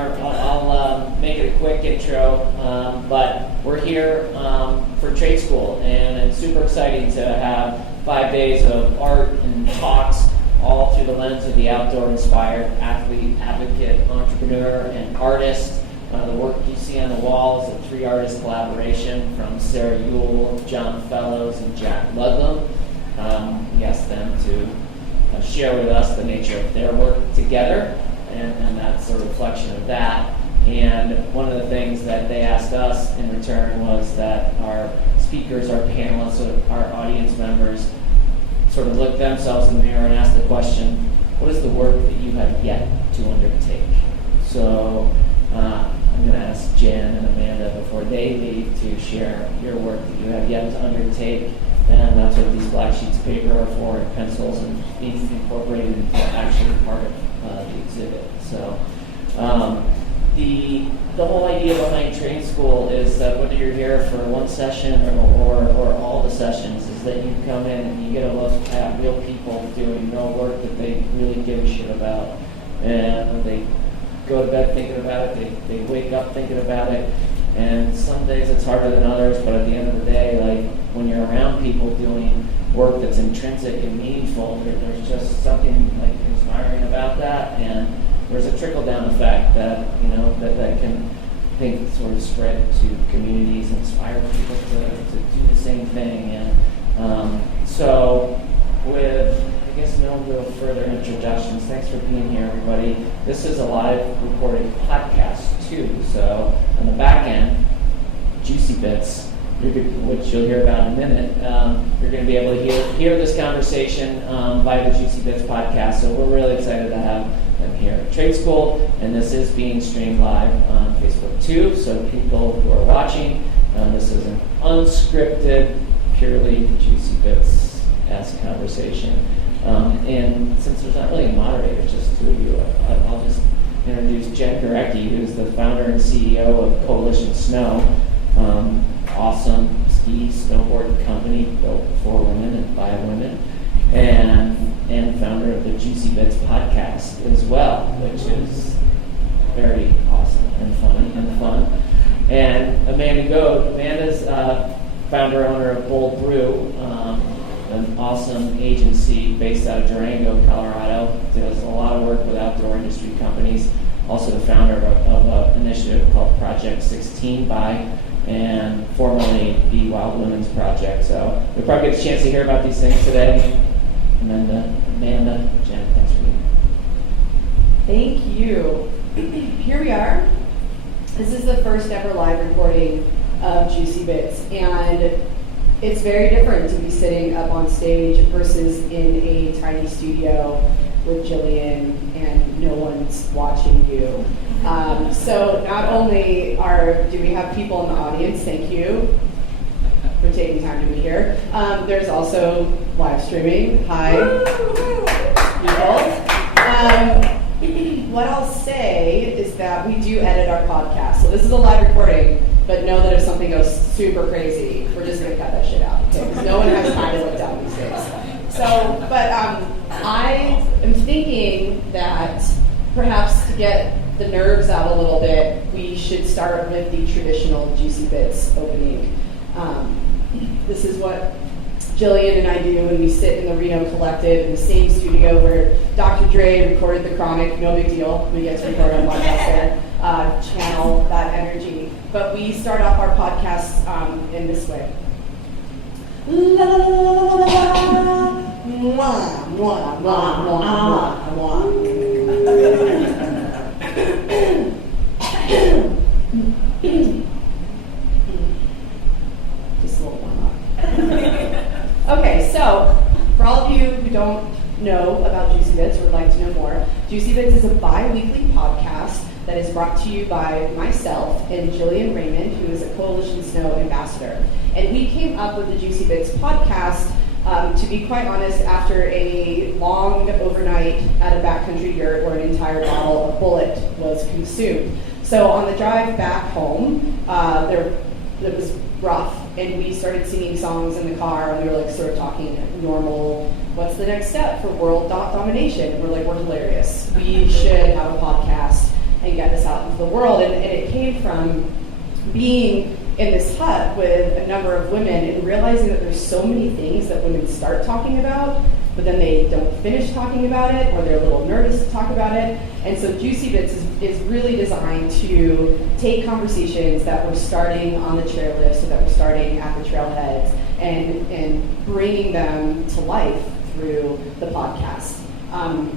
I'll make it a quick intro, but we're here for trade school, and it's super exciting to have 5 days of art and talks all through the lens of the outdoor-inspired athlete, advocate, entrepreneur, and artist. The work you see on the wall is a 3-artist collaboration from Sarah Ewell, John Fellows, and Jack Ludlam. We asked them to share with us the nature of their work together, and that's a reflection of that. And one of the things that they asked us in return was that our speakers, our panelists, our audience members sort of look themselves in the mirror and ask the question, what is the work that you have yet to undertake? So I'm going to ask Jen and Amanda before they leave to share your work that you have yet to undertake. And that's what these black sheets of paper are for, and pencils, and being incorporated into actually part of the exhibit. So the whole idea behind trade school is that whether you're here for one session or all the sessions, is that you come in and you get a look at real people doing real work that they really give a shit about. And they go to bed thinking about it, they wake up thinking about it. And some days it's harder than others, but at the end of the day, like when you're around people doing work that's intrinsic and meaningful, there's just something like inspiring about that, and there's a trickle-down effect that that can, I think, sort of spread to communities and inspire people to do the same thing. And so, with I guess no real further introductions, thanks for being here, everybody. This is a live recorded podcast too, so on the back end, Juicy Bits, which you'll hear about in a minute, you're going to be able to hear this conversation via the Juicy Bits podcast, so we're really excited to have them here at Trade School, and this is being streamed live on Facebook too, so people who are watching, this is an unscripted, purely Juicy Bits-esque conversation. And since there's not really a moderator, just two of you, I'll just introduce Jen Gurecki, who's the founder and CEO of Coalition Snow, awesome ski snowboard company built for women and by women, and founder of the Juicy Bits podcast as well, which is very awesome and funny and fun. And Amanda Goad, Amanda's founder owner of Bold Brew, an awesome agency based out of Durango, Colorado. Does a lot of work with outdoor industry companies. Also the founder of an initiative called Project 16 by, and formerly the Wild Women's Project. So we'll probably get a chance to hear about these things today. Amanda, Jen, thanks for being here. Thank you. Here we are. This is the first ever live recording of Juicy Bits, and it's very different to be sitting up on stage versus in a tiny studio with Jillian and no one's watching you. So not only do we have people in the audience, thank you for taking time to be here. There's also live streaming. Hi, people. What I'll say is that we do edit our podcast. So this is a live recording, but know that if something goes super crazy, we're just going to cut that shit out, because no one has time to look down these days. So, but I am thinking that perhaps to get the nerves out a little bit, we should start with the traditional Juicy Bits opening. This is what Jillian and I do when we sit in the Reno Collective in the same studio where Dr. Dre recorded The Chronic. No big deal. We get to record on podcast there. Channel that energy. But we start off our podcasts in this way. La la la la la la la. Mwah, mwah, mwah, mwah, mwah. Just a little warm up. Okay, so for all of you who don't know about Juicy Bits or would like to know more, Juicy Bits is a bi-weekly podcast that is brought to you by myself and Jillian Raymond, who is a Coalition Snow ambassador. And we came up with the Juicy Bits podcast, to be quite honest, after a long overnight at a backcountry yurt where an entire bottle of Bullet was consumed. So on the drive back home, it was rough, and we started singing songs in the car, and we were like sort of talking normal, what's the next step for world domination? And we're like, we're hilarious. We should have a podcast and get this out in the world. And it came from being in this hut with a number of women and realizing that there's so many things that women start talking about, but then they don't finish talking about it, or they're a little nervous to talk about it. And so Juicy Bits is really designed to take conversations that we're starting on the chairlifts, or that we're starting at the trailheads, and bringing them to life through the podcast.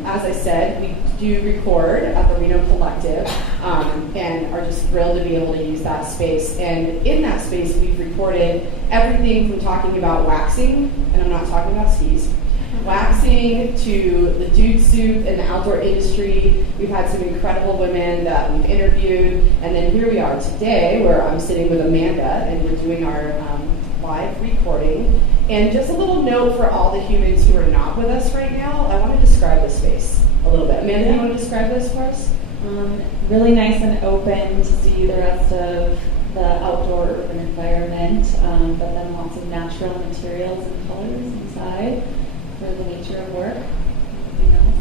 As I said, we do record at the Reno Collective, and are just thrilled to be able to use that space. And in that space, we've recorded everything from talking about waxing, and I'm not talking about skis, waxing to the dude suit and the outdoor industry. We've had some incredible women that we've interviewed, and then here we are today, where I'm sitting with Amanda, and we're doing our live recording. And just a little note for all the humans who are not with us right now, I want to describe this space a little bit. Amanda, do you want to describe this for us? Really nice and open to see the rest of the outdoor urban environment, but then lots of natural materials and colors inside for the nature of work. Anything else?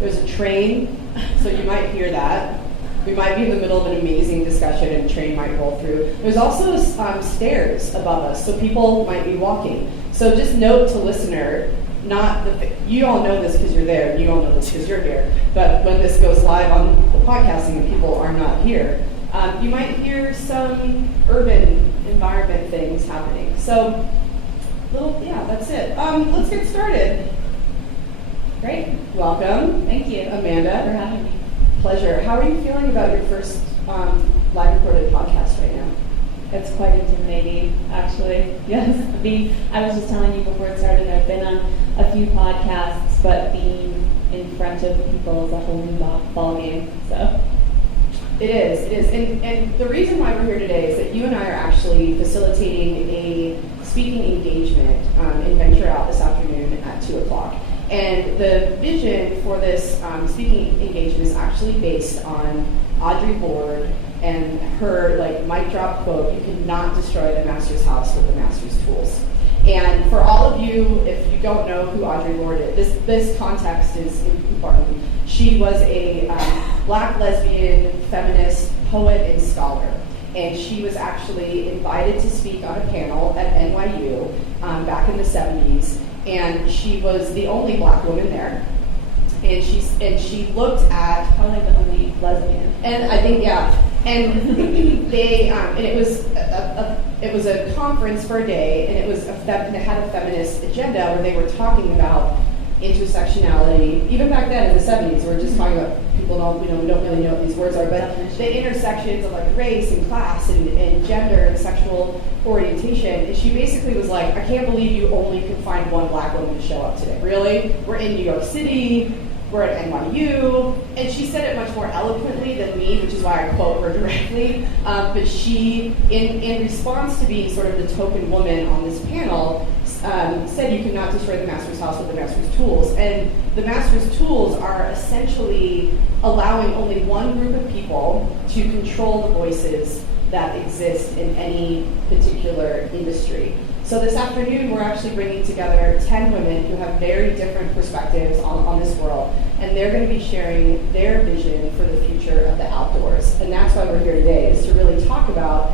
There's a train, so you might hear that. We might be in the middle of an amazing discussion and a train might roll through. There's also stairs above us, so people might be walking. So just note to listener, you all know this because you're there, and you all know this because you're here, but when this goes live on podcasting and people are not here, you might hear some urban environment things happening. So, that's it. Let's get started. Great. Welcome. Thank you. Amanda. For having me. Pleasure. How are you feeling about your first live recorded podcast right now? It's quite intimidating, actually. Yes. I was just telling you before it started, I've been on a few podcasts, but being in front of people is a whole new ball game. So. It is. And the reason why we're here today is that you and I are actually facilitating a speaking engagement in Venture Out this afternoon at 2 o'clock. And the vision for this speaking engagement is actually based on Audre Lorde and her mic drop quote, "You cannot destroy the master's house with the master's tools." And for all of you, if you don't know who Audre Lorde is, this context is important. She was a Black lesbian feminist poet and scholar. And she was actually invited to speak on a panel at NYU back in the 70s. And she was the only Black woman there. And she looked at Probably the only lesbian. and I think and they and it was a conference for a day, and it had a feminist agenda where they were talking about intersectionality. Even back then in the 70s, we were just talking about people don't really know what these words are, but the intersections of race and class and gender and sexual orientation. And she basically was like, I can't believe you only could find one Black woman to show up today. Really? We're in New York City. We're at NYU. And she said it much more eloquently than me, which is why I quote her directly. But she, in response to being sort of the token woman on this panel, said you cannot destroy the master's house with the master's tools. And the master's tools are essentially allowing only one group of people to control the voices that exist in any particular industry. So this afternoon, we're actually bringing together 10 women who have very different perspectives on this world, and they're going to be sharing their vision for the future of the outdoors. And that's why we're here today, is to really talk about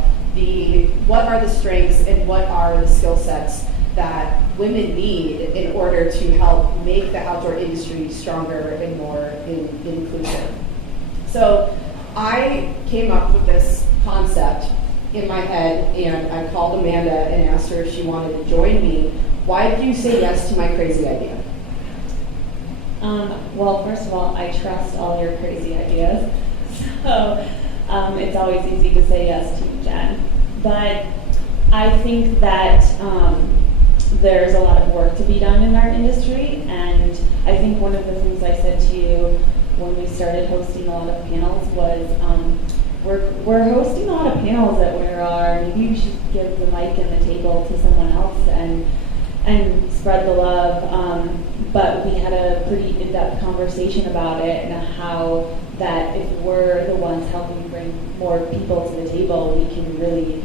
what are the strengths and what are the skill sets that women need in order to help make the outdoor industry stronger and more inclusive. So I came up with this concept in my head, and I called Amanda and asked her if she wanted to join me. Why did you say yes to my crazy idea? Well, first of all, I trust all your crazy ideas. So it's always easy to say yes to you, Jen. But I think that there's a lot of work to be done in our industry, and I think one of the things I said to you when we started hosting a lot of panels was we're hosting a lot of panels that maybe we should give the mic and the table to someone else and spread the love. But we had a pretty in-depth conversation about it, and how that if we're the ones helping bring more people to the table, we can really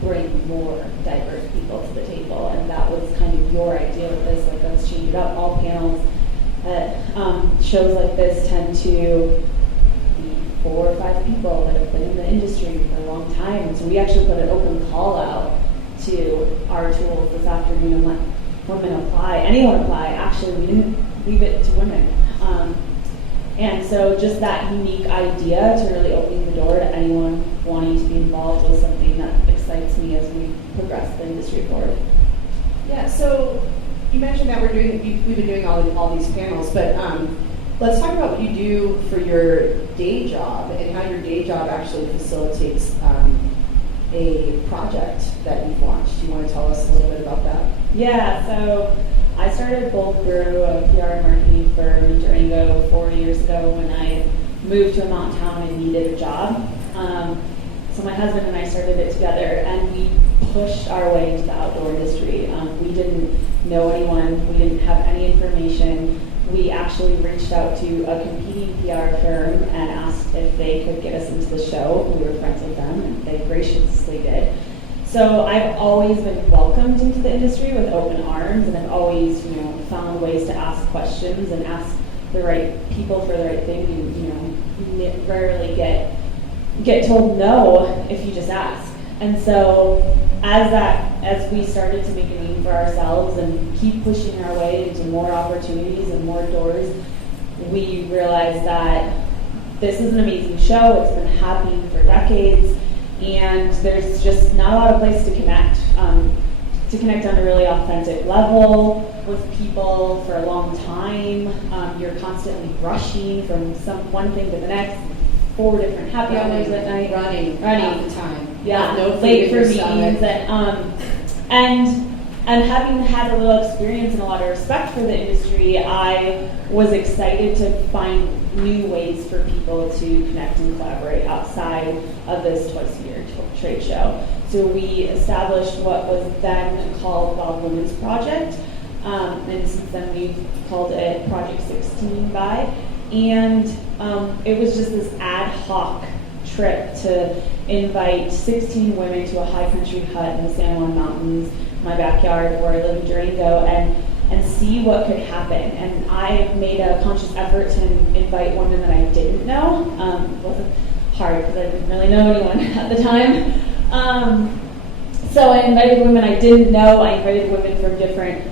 bring more diverse people to the table. And that was kind of your idea with this, let's change it up. All panels at shows like this tend to be 4 or 5 people that have been in the industry for a long time. And so we actually put an open call out to our tools this afternoon and let women apply. Anyone apply. Actually, we didn't leave it to women. And so just that unique idea to really opening the door to anyone wanting to be involved was something that excites me as we progress the industry forward. Yeah, so you mentioned that we've been doing all these panels, but let's talk about what you do for your day job and how your day job actually facilitates a project that you've launched. Do you want to tell us a little bit about that? Yeah, so I started Bold Brew, a PR and marketing firm in Durango 4 years ago when I moved to a mountain town and needed a job. So my husband and I started it together, and we pushed our way into the outdoor industry. We didn't know anyone. We didn't have any information. We actually reached out to a competing PR firm and asked if they could get us into the show. We were friends with them, and they graciously did. So I've always been welcomed into the industry with open arms, and I've always, found ways to ask questions and ask the right people for the right thing. You rarely get told no if you just ask. And so as we started to make a name for ourselves and keep pushing our way into more opportunities and more doors, we realized that this is an amazing show. It's been happening for decades, and there's just not a lot of place to connect on a really authentic level with people for a long time. You're constantly rushing from one thing to the next, 4 different happy hours at night. Running all the time. Yeah, no food late in for your meetings, stomach. and having had a little experience and a lot of respect for the industry, I was excited to find new ways for people to connect and collaborate outside of this twice-a-year trade show. So we established what was then called Wild Women's Project, and since then we've called it Project 16 by. And it was just this ad hoc trip to invite 16 women to a high country hut in the San Juan Mountains, my backyard where I live in Durango, and see what could happen. And I made a conscious effort to invite women that I didn't know. It wasn't hard because I didn't really know anyone at the time. So I invited women I didn't know. I invited women from different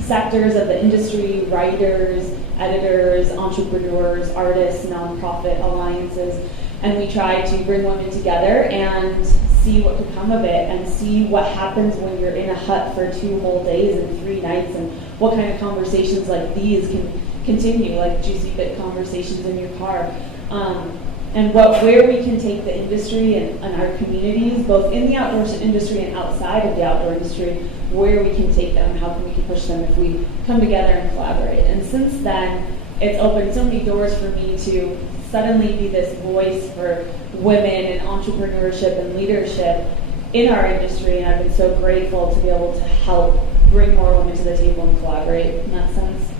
sectors of the industry, writers, editors, entrepreneurs, artists, nonprofit alliances, and we tried to bring women together and see what could come of it and see what happens when you're in a hut for 2 whole days and 3 nights, and what kind of conversations like these can continue, like juicy bit conversations in your car, and where we can take the industry and our communities, both in the outdoor industry and outside of the outdoor industry, where we can take them, how we can push them if we come together and collaborate. And since then, it's opened so many doors for me to suddenly be this voice for women and entrepreneurship and leadership in our industry, and I've been so grateful to be able to help bring more women to the table and collaborate in that sense.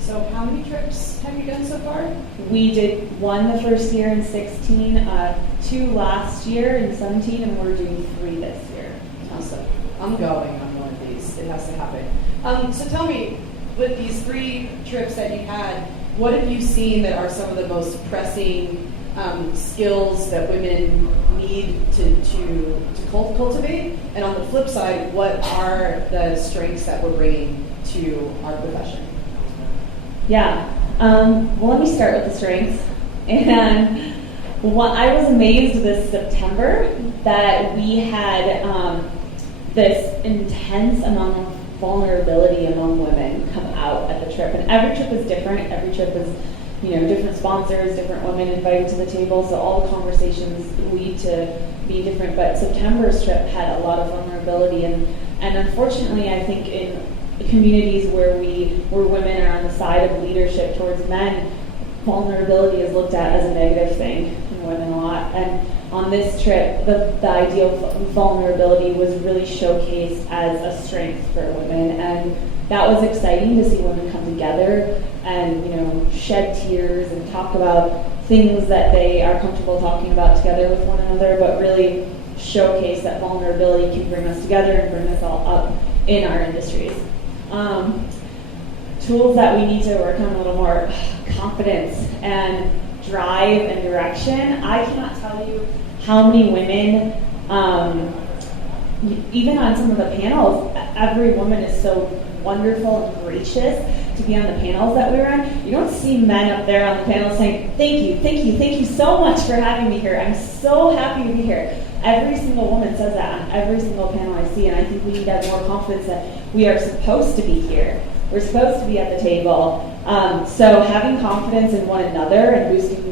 So how many trips have you done so far? We did 1 the first year in 16, 2 last year in 17, and we're doing 3 this year. Awesome. I'm going on one of these. It has to happen. So tell me, with these 3 trips that you've had, what have you seen that are some of the most pressing skills that women need to cultivate? And on the flip side, what are the strengths that we're bringing to our profession? Yeah. Well, let me start with the strengths. And I was amazed this September that we had this intense amount of vulnerability among women come out at the trip. And every trip is different. Every trip is, different sponsors, different women invited to the table. So all the conversations lead to be different. But September's trip had a lot of vulnerability. And unfortunately, I think in communities where women are on the side of leadership towards men, vulnerability is looked at as a negative thing in women a lot. And on this trip, the idea of vulnerability was really showcased as a strength for women, and that was exciting to see women come together and shed tears and talk about things that they are comfortable talking about together with one another, but really showcase that vulnerability can bring us together and bring us all up in our industries. Tools that we need to work on: a little more confidence and drive and direction. I cannot tell you how many women, even on some of the panels, every woman is so wonderful and gracious to be on the panels that we were on. You don't see men up there on the panel saying, thank you so much for having me here. I'm so happy to be here. Every single woman says that on every single panel I see, and I think we need to have more confidence that we are supposed to be here. We're supposed to be at the table. So having confidence in one another and boosting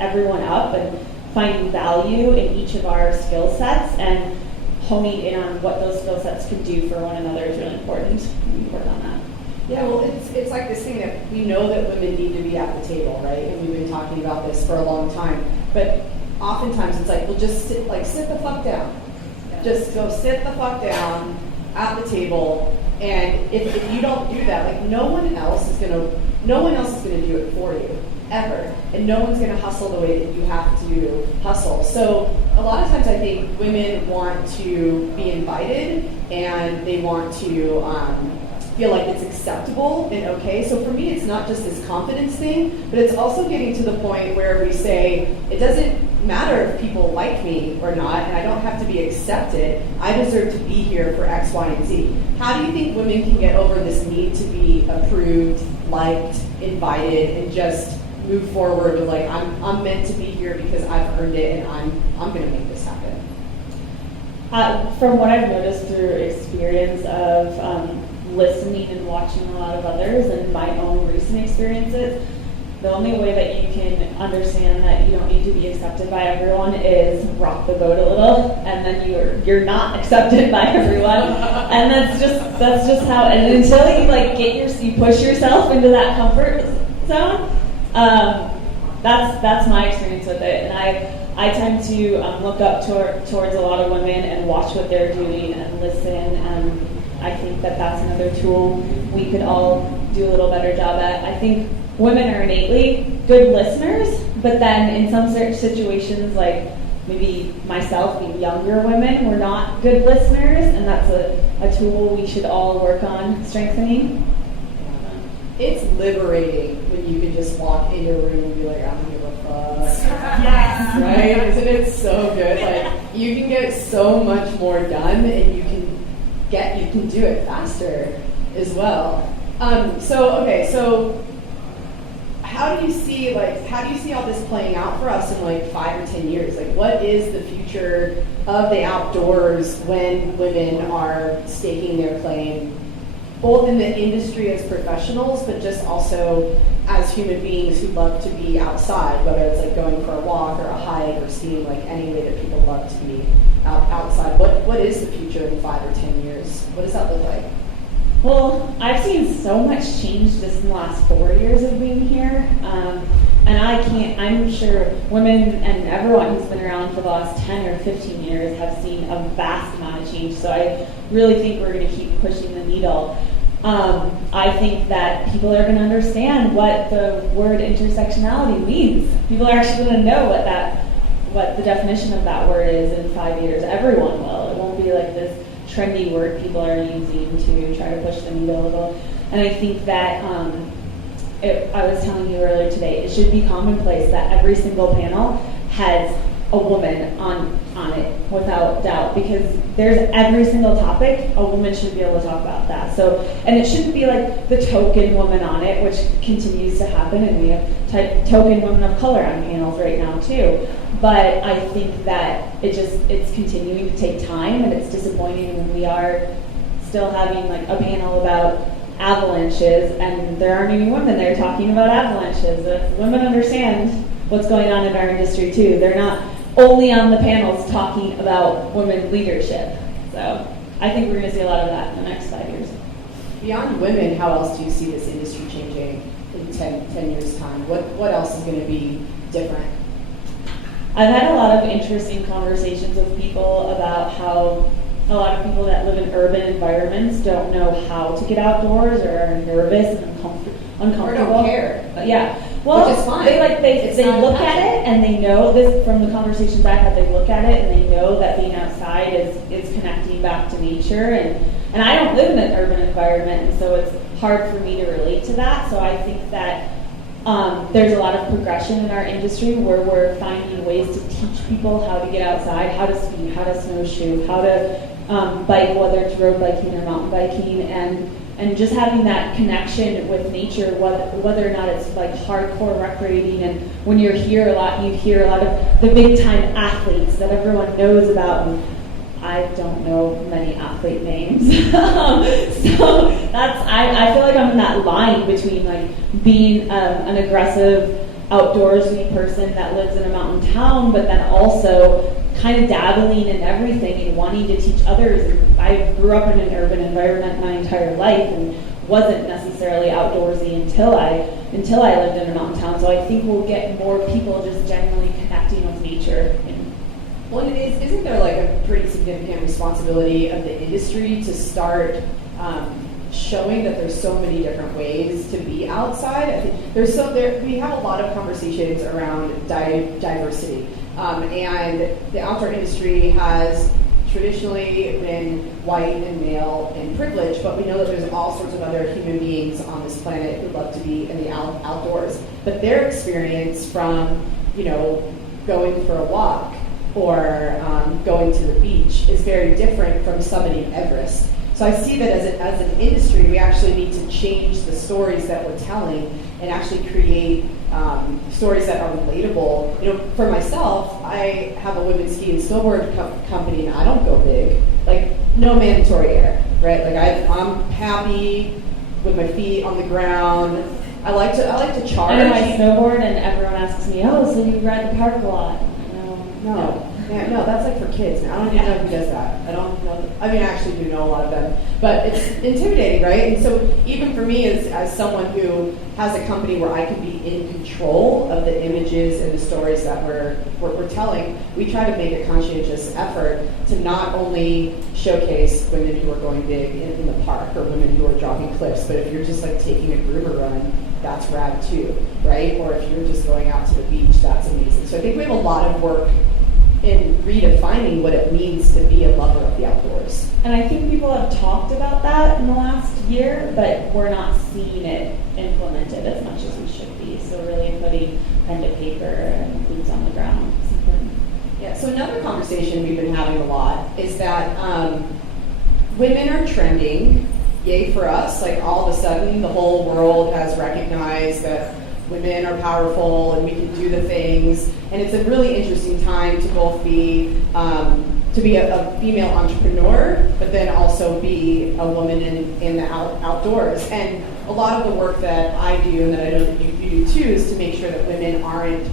everyone up and finding value in each of our skill sets and honing in on what those skill sets can do for one another is really important. We work on that. Yeah, well, it's like this thing that we know that women need to be at the table, right? And we've been talking about this for a long time. But oftentimes it's like, well, just sit the fuck down. Just go sit the fuck down at the table. And if you don't do that, like no one else is gonna do it for you, ever. And no one's gonna hustle the way that you have to hustle. So a lot of times I think women want to be invited and they want to feel like it's acceptable and okay. So for me, it's not just this confidence thing, but it's also getting to the point where we say, it doesn't matter if people like me or not, and I don't have to be accepted. I deserve to be here for X, Y, and Z. How do you think women can get over this need to be approved, liked, invited, and just move forward with like, I'm meant to be here because I've earned it and I'm gonna make this happen? From what I've noticed through experience of listening and watching a lot of others and my own recent experiences, the only way that you can understand that you don't need to be accepted by everyone is rock the boat a little, and then you're not accepted by everyone, and that's just how. And until you like you push yourself into that comfort zone, that's my experience with it. And I tend to look up towards a lot of women and watch what they're doing and listen. I think that's another tool we could all do a little better job at. I think women are innately good listeners, but then in some situations, like maybe myself being younger women, we're not good listeners, and that's a tool we should all work on strengthening. It's liberating when you can just walk in your room and be like, I don't give a fuck. Yes. Right? Isn't it so good? Like, you can get so much more done, and you can do it faster as well. So how do you see all this playing out for us in like 5 or 10 years? Like, what is the future of the outdoors when women are staking their claim, both in the industry as professionals, but just also as human beings who love to be outside, whether it's like going for a walk or a hike or skiing, like any way that people love to be outside. What is the future in 5 or 10 years? What does that look like? Well, I've seen so much change just in the last 4 years of being here. And I'm sure women and everyone who's been around for the last 10 or 15 years have seen a vast amount of change. So I really think we're going to keep pushing the needle. I think that people are going to understand what the word intersectionality means. People are actually going to know what the definition of that word is in 5 years. Everyone will. It won't be like this trendy word people are using to try to push the needle a little. And I think that I was telling you earlier today, it should be commonplace that every single panel has a woman on it without doubt, because there's every single topic a woman should be able to talk about that. So, and it shouldn't be like the token woman on it, which continues to happen, and we have token women of color on panels right now too. But I think that it's continuing to take time, and it's disappointing when we are still having like a panel about avalanches and there aren't any women there talking about avalanches. If women understand what's going on in our industry too, they're not only on the panels talking about women leadership. So I think we're going to see a lot of that in the next 5 years. Beyond women, how else do you see this industry changing in 10 years' time? What else is going to be different? I've had a lot of interesting conversations with people about how a lot of people that live in urban environments don't know how to get outdoors, or are nervous and uncomfortable. Or don't care. Yeah. Well, which is fine. They look at it and they know this from the conversations I've had. They look at it and they know that being outside is connecting back to nature, and I don't live in an urban environment, and so it's hard for me to relate to that. So I think that there's a lot of progression in our industry where we're finding ways to teach people how to get outside, how to ski, how to snowshoe, how to bike, whether it's road biking or mountain biking, and just having that connection with nature, whether or not it's like hardcore recreating. And when you're here a lot, you hear a lot of the big time athletes that everyone knows about. And I don't know many athlete names. So I feel like I'm in that line between like being an aggressive outdoorsy person that lives in a mountain town, but then also kind of dabbling in everything and wanting to teach others. And I grew up in an urban environment my entire life and wasn't necessarily outdoorsy until I lived in a mountain town. So I think we'll get more people just genuinely connecting with nature. Well, isn't there like a pretty significant responsibility of the industry to start showing that there's so many different ways to be outside? I think we have a lot of conversations around diversity, and the outdoor industry has traditionally been white and male and privileged, but we know that there's all sorts of other human beings on this planet who love to be in the outdoors. But their experience from, going for a walk or going to the beach is very different from summiting Everest. So I see that as an industry, we actually need to change the stories that we're telling and actually create stories that are relatable. For myself, I have a women's ski and snowboard company, and I don't go big. Like, no mandatory air, right? Like, I'm happy with my feet on the ground. I like to charge. I know I snowboard, and everyone asks me, "Oh, so you ride the park a lot?" No. Yeah, no, that's like for kids. I don't even know who does that. I don't know. I mean, I actually do know a lot of them, but it's intimidating, right? And so even for me, as someone who has a company where I can be in control of the images and the stories that we're telling, we try to make a conscientious effort to not only showcase women who are going big in the park or women who are dropping cliffs, but if you're just like taking a groomer run, that's rad too, right? Or if you're just going out to the beach, that's amazing. So I think we have a lot of work in redefining what it means to be a lover of the outdoors. And I think people have talked about that in the last year, but we're not seeing it implemented as much as we should be. So really putting pen to paper and boots on the ground is important. Yeah, so another conversation we've been having a lot is that women are trending. Yay for us. Like, all of a sudden, the whole world has recognized that women are powerful and we can do the things. And it's a really interesting time to both be a female entrepreneur, but then also be a woman in the outdoors. And a lot of the work that I do, and that I know that you do too, is to make sure that women aren't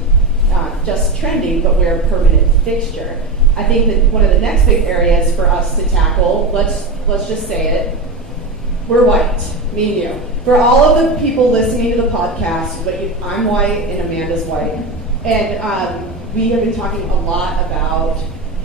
just trending, but we're a permanent fixture. I think that one of the next big areas for us to tackle, let's just say it, we're white, me and you. For all of the people listening to the podcast, I'm white and Amanda's white. And we have been talking a lot about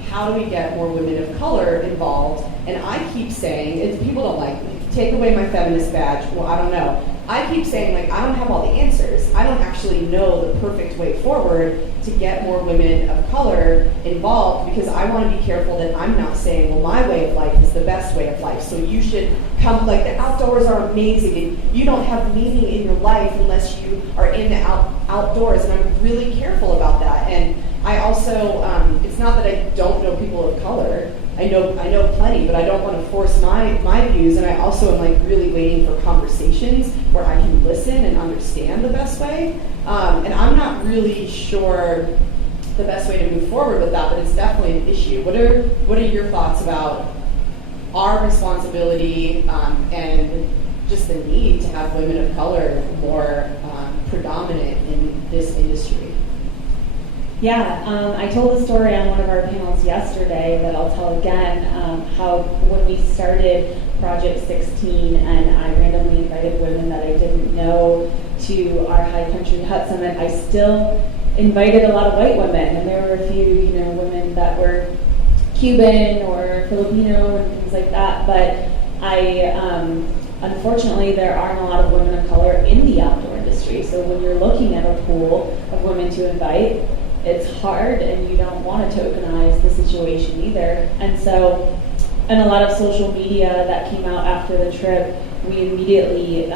how do we get more women of color involved. And I keep saying, people don't like me. Take away my feminist badge. Well, I don't know. I keep saying, like, I don't have all the answers. I don't actually know the perfect way forward to get more women of color involved, because I want to be careful that I'm not saying, well, my way of life is the best way of life, so you should come. Like, the outdoors are amazing, and you don't have meaning in your life unless you are in the outdoors, and I'm really careful about that. And I also, it's not that I don't know people of color. I know plenty, but I don't want to force my views, and I also am like really waiting for conversations where I can listen and understand the best way. And I'm not really sure the best way to move forward with that, but it's definitely an issue. What are your thoughts about our responsibility and just the need to have women of color more predominant in this industry? Yeah, I told a story on one of our panels yesterday that I'll tell again, how when we started Project 16 and I randomly invited women that I didn't know to our High Country Hut Summit, I still invited a lot of white women, and there were a few, women that were Cuban or Filipino and things like that, but unfortunately, there aren't a lot of women of color in the outdoor industry. So when you're looking at a pool of women to invite, it's hard, and you don't want to tokenize the situation either. And so, in a lot of social media that came out after the trip, we immediately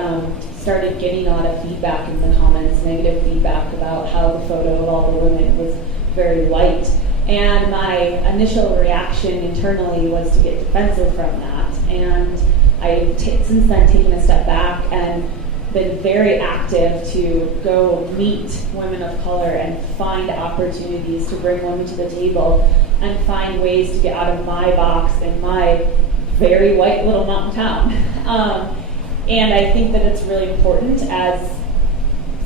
started getting a lot of feedback in the comments, negative feedback about how the photo of all the women was very white. And my initial reaction internally was to get defensive from that. And I've since then taken a step back and been very active to go meet women of color and find opportunities to bring women to the table and find ways to get out of my box in my very white little mountain town. And I think that it's really important, as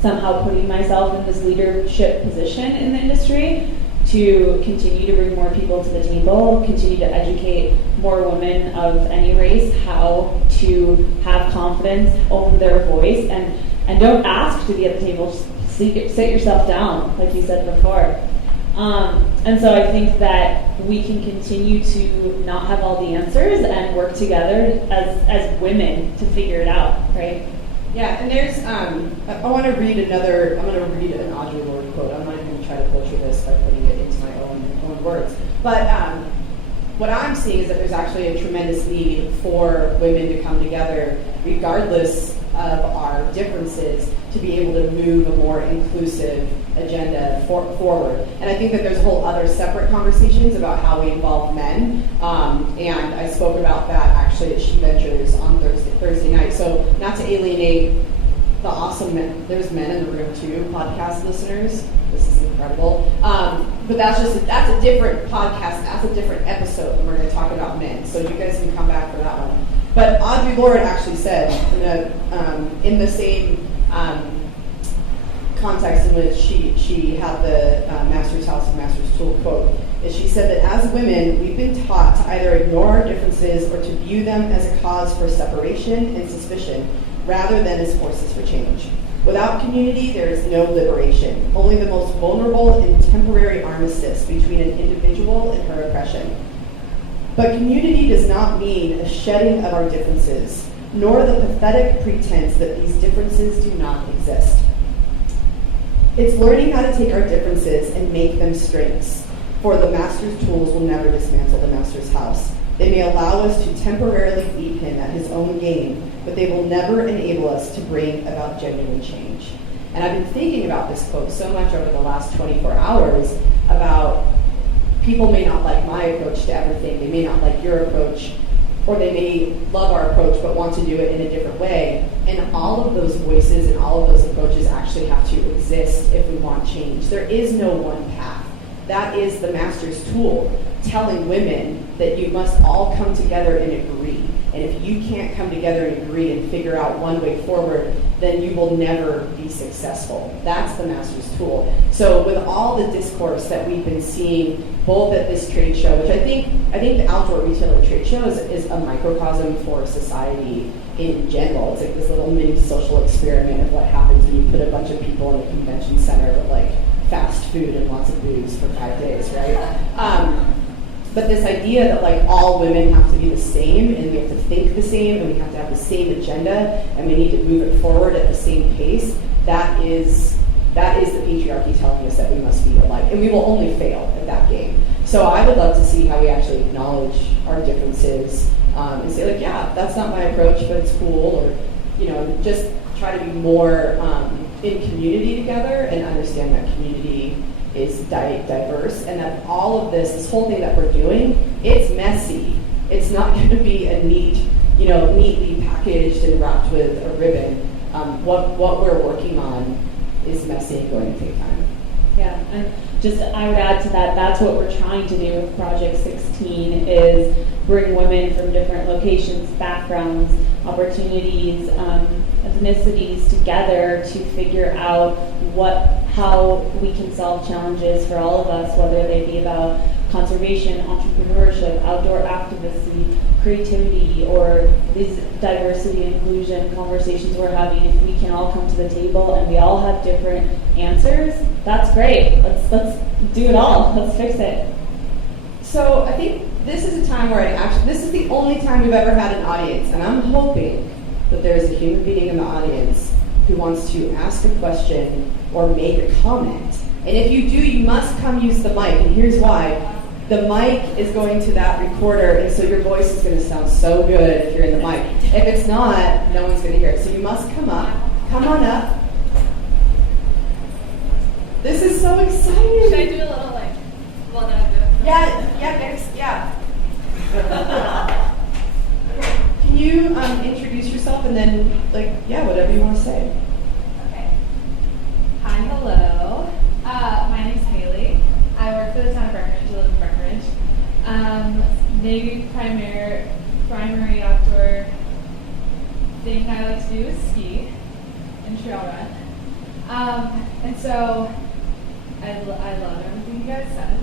somehow putting myself in this leadership position in the industry, to continue to bring more people to the table, continue to educate more women of any race how to have confidence, own their voice, and don't ask to be at the table, just sit yourself down, like you said before. And so I think that we can continue to not have all the answers and work together as women to figure it out, right? Yeah, and there's, I want to read I'm going to read an Audre Lorde quote. I'm not even going to try to butcher this by putting it into my own words. But what I'm seeing is that there's actually a tremendous need for women to come together, regardless of our differences, to be able to move a more inclusive agenda forward. And I think that there's whole other separate conversations about how we involve men. And I spoke about that actually at She Ventures on Thursday night. So not to alienate the awesome men, there's men in the room too, podcast listeners. This is incredible. But that's a different podcast, that's a different episode, and we're going to talk about men. So you guys can come back for that one. But Audre Lorde actually said in the same context in which she had the Master's House and Master's Tool quote, is she said that as women, we've been taught to either ignore our differences or to view them as a cause for separation and suspicion, rather than as forces for change. Without community, there is no liberation, only the most vulnerable and temporary armistice between an individual and her oppression. But community does not mean a shedding of our differences, nor the pathetic pretense that these differences do not exist. It's learning how to take our differences and make them strengths, for the Master's tools will never dismantle the Master's house. They may allow us to temporarily beat him at his own game, but they will never enable us to bring about genuine change. And I've been thinking about this quote so much over the last 24 hours about people may not like my approach to everything, they may not like your approach, or they may love our approach but want to do it in a different way. And all of those voices and all of those approaches actually have to exist if we want change. There is no one path. That is the Master's tool, telling women that you must all come together and agree. And if you can't come together and agree and figure out one way forward, then you will never be successful. That's the Master's tool. So with all the discourse that we've been seeing, both at this trade show, which I think the Outdoor Retailer Trade Show is a microcosm for society in general. It's like this little mini social experiment of what happens when you put a bunch of people in a convention center with like fast food and lots of booze for 5 days, right? But this idea that like all women have to be the same and we have to think the same and we have to have the same agenda and we need to move it forward at the same pace, that is the patriarchy telling us that we must be alike. And we will only fail at that game. So I would love to see how we actually acknowledge our differences and say like, yeah, that's not my approach, but it's cool, or just try to be more in community together and understand that community is diverse, and that all of this whole thing that we're doing, it's messy. It's not going to be a neatly packaged and wrapped with a ribbon. What we're working on is messy and going to take time. Yeah, and just I would add to that, that's what we're trying to do with Project 16, is bring women from different locations, backgrounds, opportunities, ethnicities together to figure out how we can solve challenges for all of us, whether they be about conservation, entrepreneurship, outdoor activism, creativity, or these diversity and inclusion conversations we're having. If we can all come to the table and we all have different answers, that's great. Let's do it all. Let's fix it. So I think this is a time where this is the only time we've ever had an audience, and I'm hoping that there's a human being in the audience who wants to ask a question or make a comment. And if you do, you must come use the mic, and here's why. The mic is going to that recorder, and so your voice is going to sound so good if you're in the mic. If it's not, no one's going to hear it. So you must come up Come on up. This is so exciting. Should I do a little like, well, no, Yeah. Can you introduce yourself and then, whatever you want to say? Okay. Hi, hello. My name's Haley. I work for the town of Breckenridge. I live in Breckenridge. Maybe primary outdoor thing I like to do is ski and trail run. And so I love everything you guys said.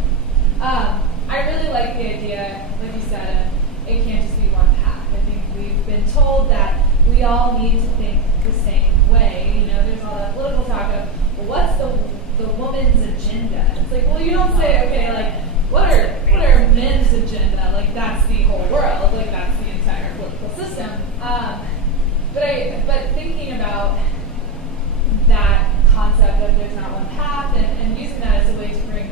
I really like the idea, like you said, it can't just be one path. I think we've been told that we all need to think the same way. You know, there's all that political talk of, well, what's the woman's agenda? It's like, well, you don't say, okay, like, what are men's agenda? Like, that's the whole world. Like, that's the entire political system. But thinking about that concept of there's not one path and using that as a way to bring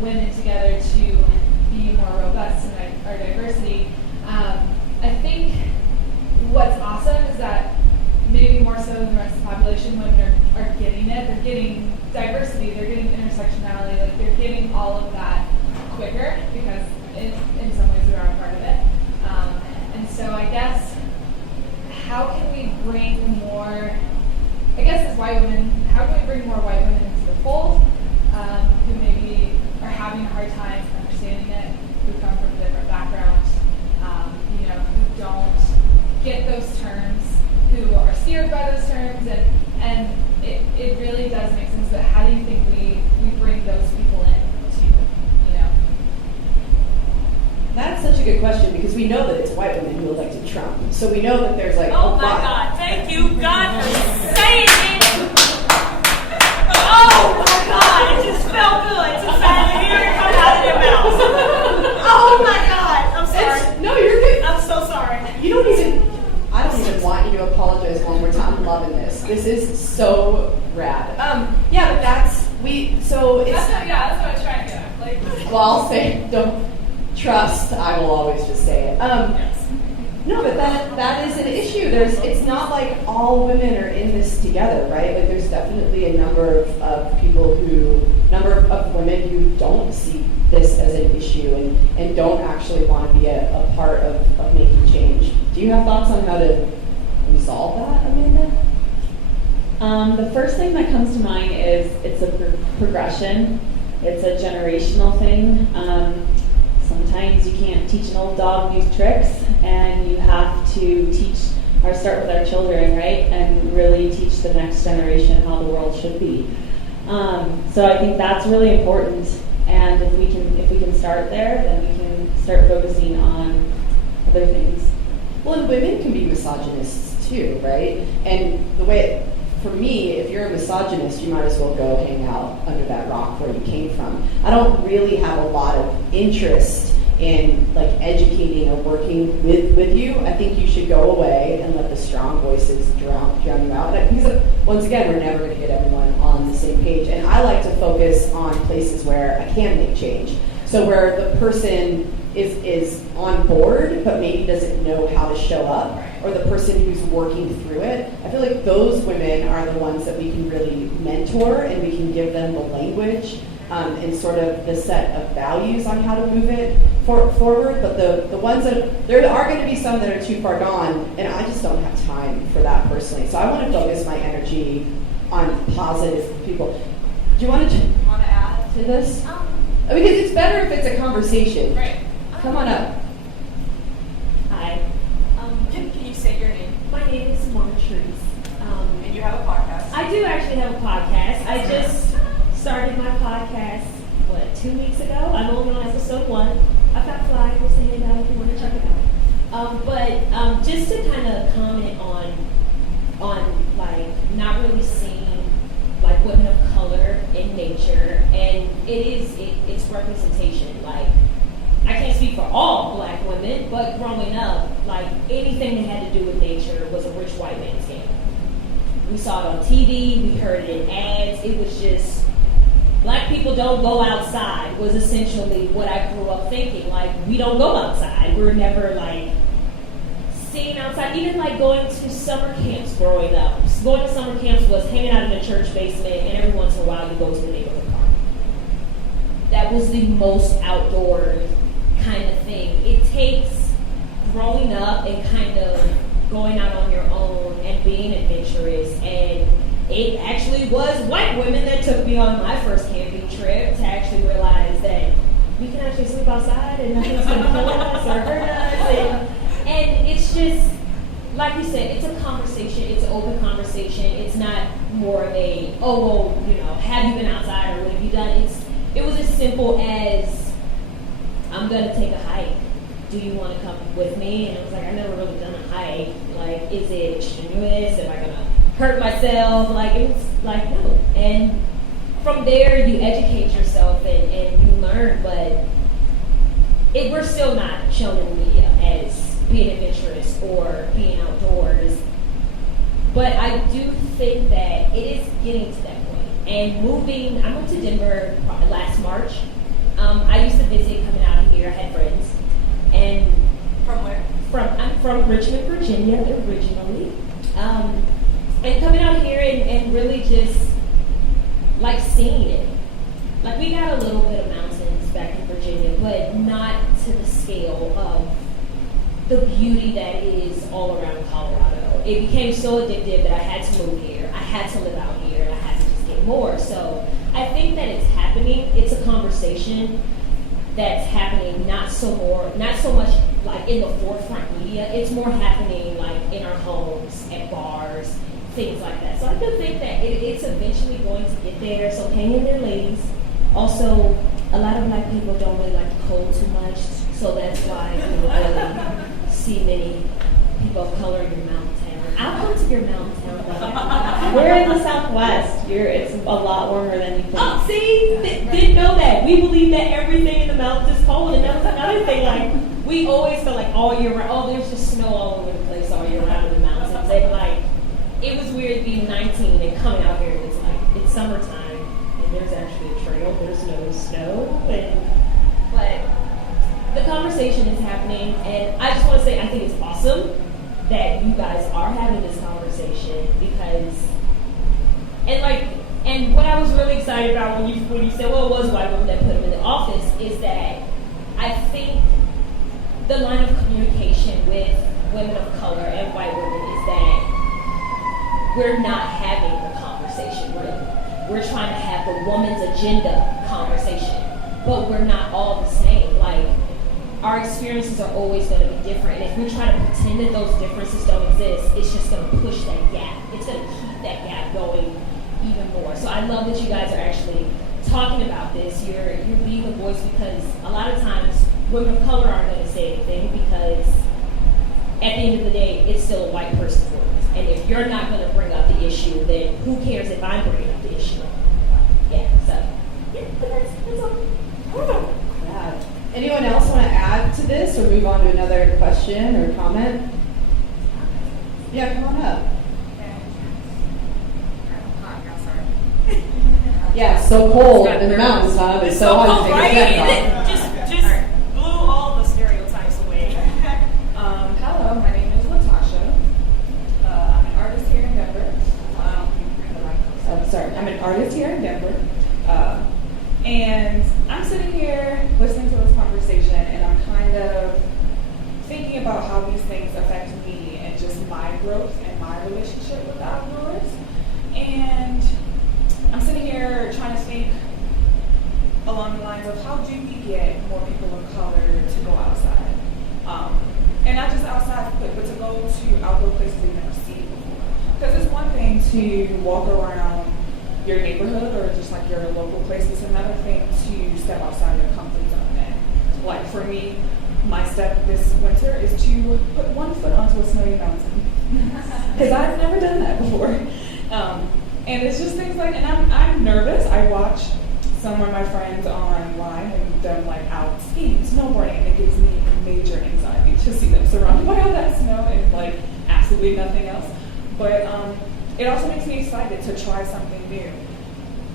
women together to be more robust in our diversity, I think what's awesome is that maybe more so than the rest of the population, women are getting it. They're getting diversity, they're getting intersectionality, like they're getting all of that quicker because in some ways we are a part of it. And so I guess, how can we bring more, I guess as white women, how can we bring more white women into the fold who maybe are having a hard time understanding it, who come from different backgrounds, who don't get those terms, who are steered by those terms, and it really does make sense, but how do you think we bring those people in to, That's such a good question because we know that it's white women who elected Trump. So we know that there's Oh my God, thank you, God, for saying it. Oh my God, it just felt good to finally hear it come out of your mouth. Oh my God, I'm sorry. No, you're good. I'm so sorry. I don't even want you to apologize one more time. I'm loving this. This is so rad. But that's it's. that's what I was trying to get at. Like, Well, I'll say, don't trust. I will always just say it. yes. No, but that is an issue. It's not like all women are in this together, right? Like there's definitely a number of women who don't see this as an issue and don't actually want to be a part of making change. Do you have thoughts on how to resolve that, Amanda? The first thing that comes to mind is it's a progression. It's a generational thing. Sometimes you can't teach an old dog new tricks, and you have to start with our children, right? And really teach the next generation how the world should be. So I think that's really important. And if we can start there, then we can start focusing on other things. Well, and women can be misogynists too, right? And for me, if you're a misogynist, you might as well go hang out under that rock where you came from. I don't really have a lot of interest in educating or working with you. I think you should go away and let the strong voices drown you out. Because once again, we're never going to get everyone on the same page. And I like to focus on places where I can make change. So where the person is on board, but maybe doesn't know how to show up, or the person who's working through it. I feel like those women are the ones that we can really mentor, and we can give them the language and sort of the set of values on how to move it forward. But the ones that, there are going to be some that are too far gone, and I just don't have time for that personally. So I want to focus my energy on positive people. Do you want to add to this? Because it's better if it's a conversation. Right. Come on up. Hi, Can you say your name? my name is Montrese. And you have a podcast. I do actually have a podcast. I just started my podcast, 2 weeks ago? I'm only on episode 1. I've got flyers to hand out if you want to check it out. But just to kind of comment on not really seeing women of color in nature, and it's representation. I can't speak for all black women, but growing up, anything that had to do with nature was a rich white man's game. We saw it on TV, we heard it in ads. It was just, black people don't go outside was essentially what I grew up thinking. We don't go outside. We're never seen outside. Even going to summer camps growing up, going to summer camps was hanging out in the church basement, and every once in a while you go to the neighborhood park. That was the most outdoor kind of thing. It takes growing up and kind of going out on your own and being adventurous. And it actually was white women that took me on my first camping trip to actually realize that we can actually sleep outside and nothing's going to pull us or hurt us. And it's just, like you said, it's a conversation. It's an open conversation. It's not more of a, oh, well, you know, have you been outside or what have you done? It was as simple as, I'm going to take a hike. Do you want to come with me? And I was like, I've never really done a hike. Like, is it strenuous? Am I going to hurt myself? Like, it was like, no. And from there, you educate yourself and you learn, but we're still not shown in the media as being adventurous or being outdoors. But I do think that it is getting to that point. And moving, I went to Denver last March. I used to visit coming out of here. I had friends. And From where? I'm from Richmond, Virginia, originally. And coming out here and really just like seeing it. Like, we got a little bit of mountains back in Virginia, but not to the scale of the beauty that is all around Colorado. It became so addictive that I had to move here. I had to live out here, and I had to just get more. So I think that it's happening. It's a conversation that's happening, not so much like in the forefront media. It's more happening like in our homes, at bars, things like that. So I do think that it's eventually going to get there. So hang in there, ladies. Also, a lot of black people don't really like the cold too much, so that's why you don't really see many people of color in your mountain town. I'll come to your mountain town. We're in the Southwest. It's a lot warmer than you think. Oh, see? Didn't know that. We believe that everything in the mountains is cold, and that was another thing. Like, we always feel like all year round, oh, there's just snow all over the place all year round in the mountains. And like, it was weird being 19 and coming out here, and it's like, it's summertime, and there's actually a trail, there's no snow. But the conversation is happening, and I just want to say, I think it's awesome that you guys are having this conversation, because, and what I was really excited about when you said, well, it was white women that put them in the office, is that I think the line of communication with women of color and white women is that we're not having the conversation, really. We're trying to have the woman's agenda conversation, but we're not all the same. Like, our experiences are always going to be different. And if we try to pretend that those differences don't exist, it's just going to push that gap. It's going to keep that gap going even more. So I love that you guys are actually talking about this. You're being a voice, because a lot of times women of color aren't going to say anything, because at the end of the day, it's still a white person's voice. And if you're not going to bring up the issue, then who cares if I'm bringing up the issue? Yeah, so, yeah, but that's all. Yeah. Anyone else want to add to this or move on to another question or comment? Yeah, come on up. Yeah, it's so cold in the mountains, huh? It's so hard to take right? a jacket off. Just blew all the stereotypes away. Hello, my name is Latasha. I'm an artist here in Denver. I'm an artist here in Denver. And I'm sitting here listening to this conversation, and I'm kind of thinking about how these things affect me and just my growth and my relationship with the outdoors. And I'm sitting here trying to think along the lines of, how do we get more people of color to go outside? And not just outside, but to go to outdoor places we've never seen before. Because it's one thing to walk around your neighborhood or just like your local place. It's another thing to step outside your comfort zone. And like for me, my step this winter is to put one foot onto a snowy mountain. Because I've never done that before. And it's just things like, and I'm nervous. I watch some of my friends online and them like out skiing, snowboarding, and it gives me major anxiety to see them surrounded by all that snow and like absolutely nothing else. But it also makes me excited to try something new.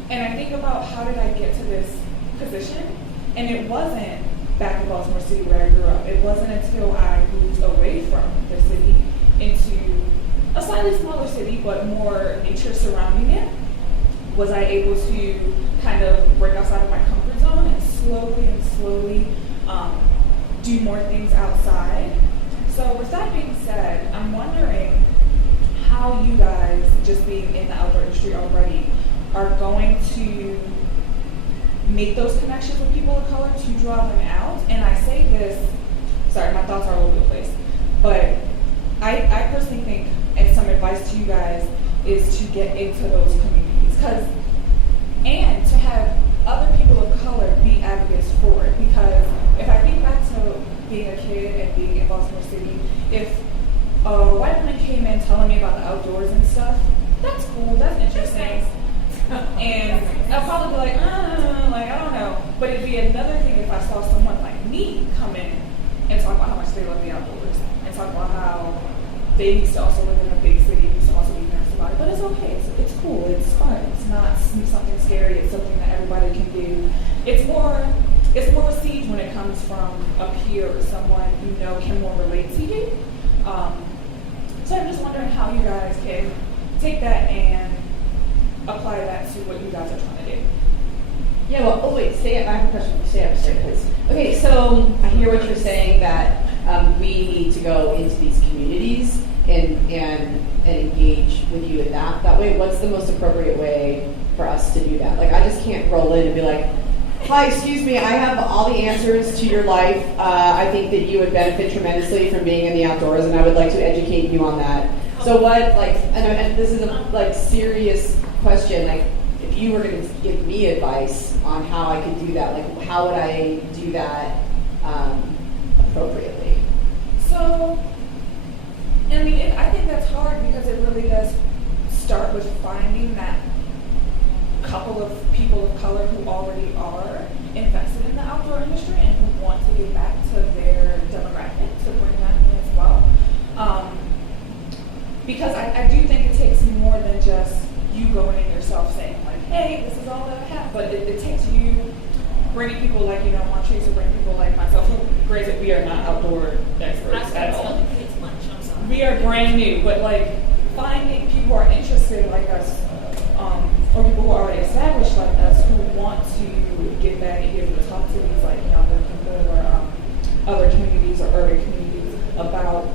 And I think about, how did I get to this position? And it wasn't back in Baltimore City where I grew up. It wasn't until I moved away from the city into a slightly smaller city, but more nature surrounding it, was I able to kind of break outside of my comfort zone and slowly do more things outside. So with that being said, I'm wondering how you guys, just being in the outdoor industry already, are going to make those connections with people of color to draw them out. And I say this, sorry, my thoughts are all over the place, but I personally think, and some advice to you guys, is to get into those communities. And to have other people of color be advocates for it. Because if I think back to being a kid and being in Baltimore City, if a white woman came in telling me about the outdoors and stuff, that's cool, that's interesting. And I'll probably be like, I don't know. But it'd be another thing if I saw someone like me come in and talk about how much they love the outdoors and talk about how they used to also live in a big city, used to also be nervous about it. But it's okay, it's cool, it's fun. It's not something scary, it's something that everybody can do. It's more received when it comes from a peer or someone you know can more relate to you. So I'm just wondering how you guys can take that and apply that to what you guys are trying to do. Yeah, well, I have a question. Stay up, please. Okay, so I hear what you're saying, that we need to go into these communities and engage with you in that way. What's the most appropriate way for us to do that? Like, I just can't roll in and be like, hi, excuse me, I have all the answers to your life. I think that you would benefit tremendously from being in the outdoors, and I would like to educate you on that. So what, and this is a serious question, if you were going to give me advice on how I could do that, how would I do that appropriately? So, I think that's hard because it really does start with finding that couple of people of color who already are invested in the outdoor industry and who want to give back to their demographic, to bring that in as well. Because I do think it takes more than just you going in yourself saying, hey, this is all that I have. But it takes you bringing people like, Montrese, or bring people like myself, who, granted, we are not outdoor experts at all. We are brand new, but finding people who are interested like us, or people who are already established like us, who want to give back and be able to talk to these younger people or other communities or urban communities about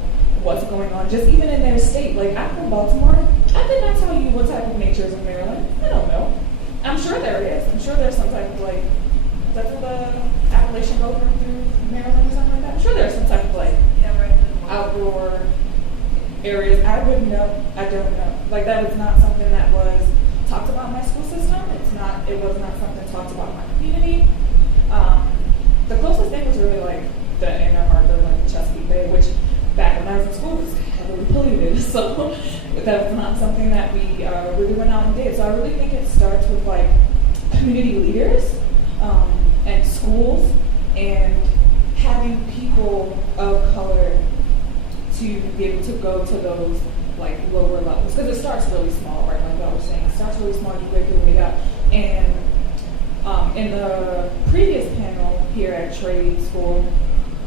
what's going on, just even in their state. I'm from Baltimore. I could not tell you what type of nature is in Maryland. I don't know. I'm sure there is. I'm sure there's some type of that's where the Appalachian goes through Maryland or something like that. I'm sure there's some type of outdoor areas. I wouldn't know. I don't know. That was not something that was talked about in my school system. It was not something talked about in my community. The closest thing was really the Inner Harbor, the Chesapeake Bay, which back when I was in school was heavily polluted. So that was not something that we really went out and did. So I really think it starts with community leaders and schools and having people of color to be able to go to those lower levels, because it starts really small, right? Like I was saying, it starts really small, you break your way up. And in the previous panel here at trade school,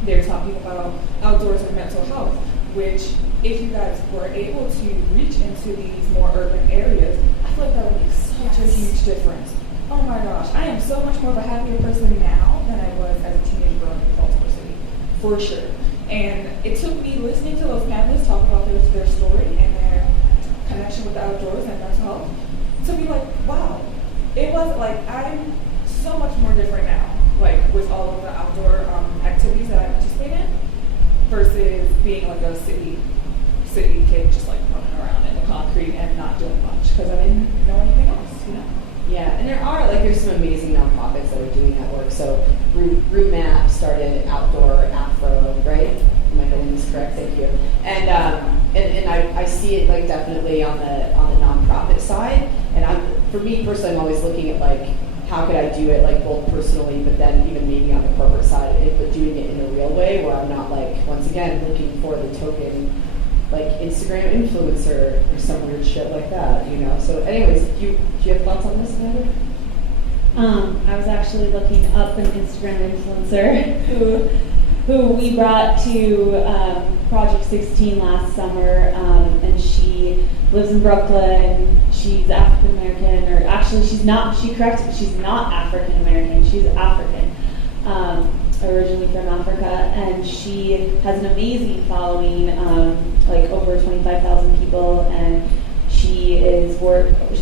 they were talking about outdoors and mental health, which if you guys were able to reach into these more urban areas, I feel that would make such a huge difference. Oh my gosh, I am so much more of a happier person now than I was as a teenager growing up in Baltimore City, for sure. And it took me listening to those panelists talk about their story and their connection with the outdoors and mental health to be wow, it wasn't I'm so much more different now, with all of the outdoor activities that I participate in versus being a city kid just running around in the concrete and not doing much because I didn't know anything else, Yeah, and there's some amazing nonprofits that are doing that work. So Root Map started Outdoor Afro, right? Am I getting this correct? Thank you. And I see it definitely on the nonprofit side. And for me personally, I'm always looking at how could I do it both personally, but then even maybe on the corporate side, but doing it in a real way where I'm not once again looking for the token Instagram influencer or some weird shit like that, So anyways, do you have thoughts on this, Amanda? I was actually looking up an Instagram influencer who who we brought to Project 16 last summer, and she lives in Brooklyn. She's African American, or actually she's not. She corrected me. She's not African American. She's African, originally from Africa, and she has an amazing following, like over 25,000 people, and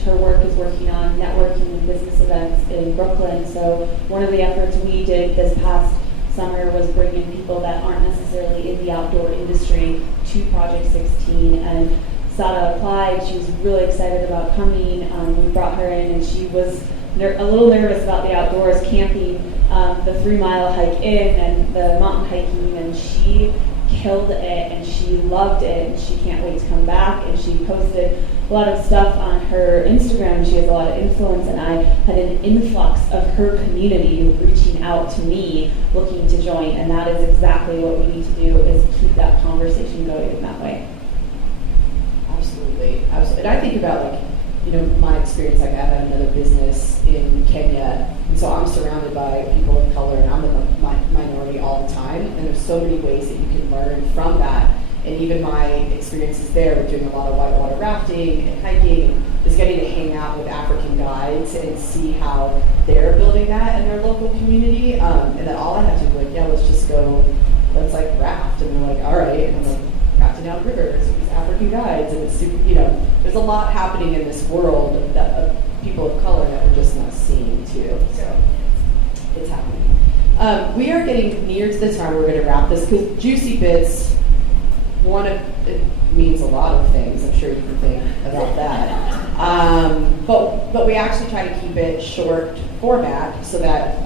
her work is working on networking and business events in Brooklyn. So one of the efforts we did this past summer was bringing people that aren't necessarily in the outdoor industry to Project 16, and Sada applied. She was really excited about coming. We brought her in, and she was a little nervous about the outdoors, camping, the 3-mile hike in and the mountain hiking, and she killed it, and she loved it, and she can't wait to come back. And she posted a lot of stuff on her Instagram. She has a lot of influence, and I had an influx of her community reaching out to me looking to join, and that is exactly what we need to do, is keep that conversation going in that way. Absolutely. And I think about, my experience. Like, I have another business in Kenya, and so I'm surrounded by people of color, and I'm in the minority all the time, and there's so many ways that you can learn from that. And even my experiences there with doing a lot of whitewater rafting and hiking, and just getting to hang out with African guides and see how they're building that in their local community. And then all I had to do, let's raft. And they're like, all right. And I'm like, rafting down rivers with these African guides. And it's super, there's a lot happening in this world that people of color that we're just not seeing too. So it's happening. We are getting near to the time we're going to wrap this, because Juicy Bits, it means a lot of things. I'm sure you can think about that. But we actually try to keep it short format so that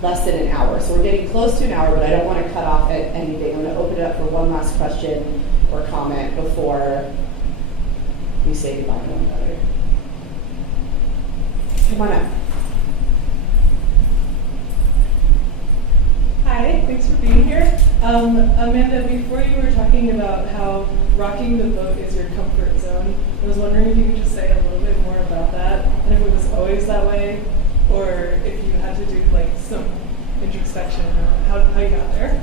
less than an hour. So we're getting close to an hour, but I don't want to cut off at anything. I'm going to open it up for one last question or comment before we say goodbye to one another. Come on up. Hi, thanks for being here. Amanda, before you were talking about how rocking the boat is your comfort zone, I was wondering if you could just say a little bit more about that, and if it was always that way, or if you had to do some introspection, or how you got there.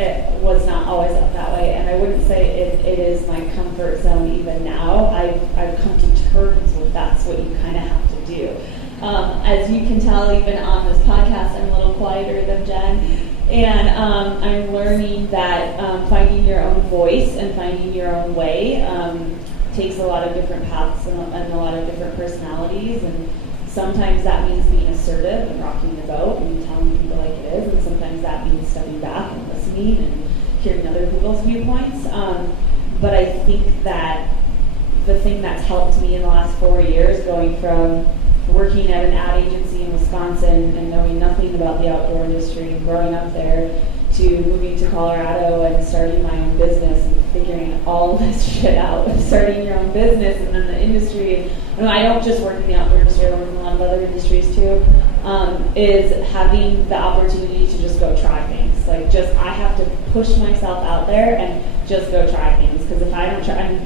It was not always up that way, and I wouldn't say it is my comfort zone even now. I've come to terms with that's what you kind of have to do. As you can tell, even on this podcast, I'm a little quieter than Jen, and I'm learning that finding your own voice and finding your own way takes a lot of different paths and a lot of different personalities, and sometimes that means being assertive and rocking the boat and telling people like it is, and sometimes that means stepping back and listening and hearing other people's viewpoints. But I think that the thing that's helped me in the last 4 years, going from working at an ad agency in Wisconsin and knowing nothing about the outdoor industry and growing up there, to moving to Colorado and starting my own business and figuring all this shit out, starting your own business and then the industry. And I don't just work in the outdoor industry, I work in a lot of other industries too, is having the opportunity to just go try things. I have to push myself out there and just go try things, because if I don't try,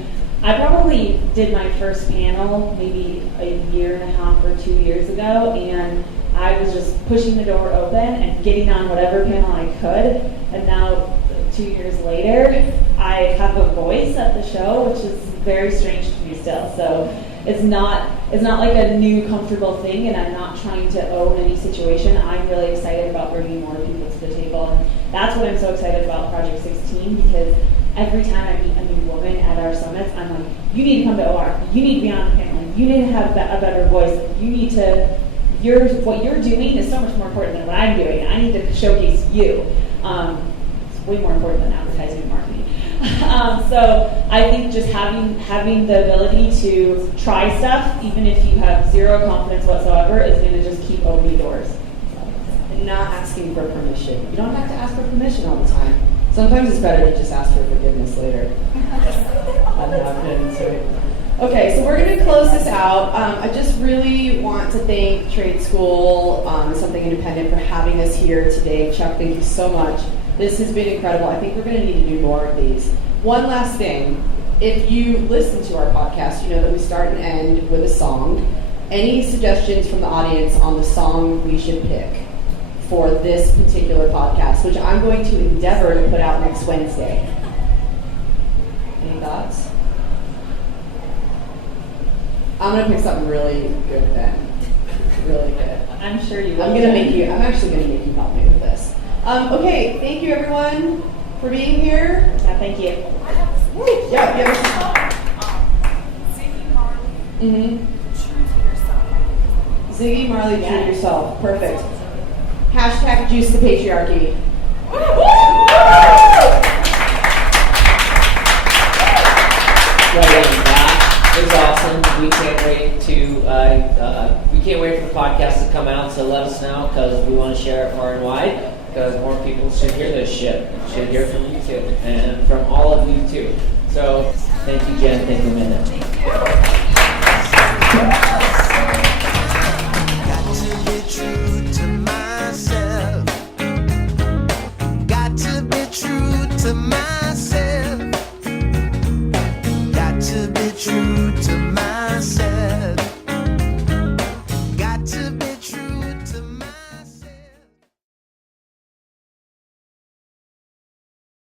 I probably did my first panel maybe a year and a half or 2 years ago, and I was just pushing the door open and getting on whatever panel I could, and now 2 years later, I have a voice at the show, which is very strange to me still. So it's not like a new comfortable thing, and I'm not trying to own any situation. I'm really excited about bringing more people to the table, and that's what I'm so excited about Project 16, because every time I meet a new woman at our summits, I'm like, you need to come to OR, you need to be on the panel, you need to have a better voice, you need to, what you're doing is so much more important than what I'm doing. I need to showcase you. It's way more important than advertising and marketing. So I think just having the ability to try stuff, even if you have zero confidence whatsoever, is going to just keep opening doors. And not asking for permission. You don't have to ask for permission all the time. Sometimes it's better to just ask for forgiveness later. That happens, right? Okay, so we're going to close this out. I just really want to thank Trade School, Something Independent, for having us here today. Chuck, thank you so much. This has been incredible. I think we're going to need to do more of these. One last thing. If you listen to our podcast, you know that we start and end with a song. any suggestions from the audience on the song we should pick for this particular podcast, which I'm going to endeavor to put out next Wednesday? Any thoughts? I'm going to pick something really good then. Really good. I'm sure you will. I'm actually going to make you help me with this. Okay, thank you everyone for being here. Yeah, thank you. I have a Yeah, yeah. Ziggy Marley, Mm-hmm. True to Yourself, I think. Ziggy Marley, True to Yeah. Yourself. Perfect. Hashtag juice the patriarchy. Well, that is awesome. We can't wait to we can't wait for the podcast to come out. So let us know because we want to share it far and wide. Because more people should hear this shit. Should hear from you too, and from all of you too. So thank you, Jen. Thank you, Amanda. Got to be true to myself. Got to be true to myself.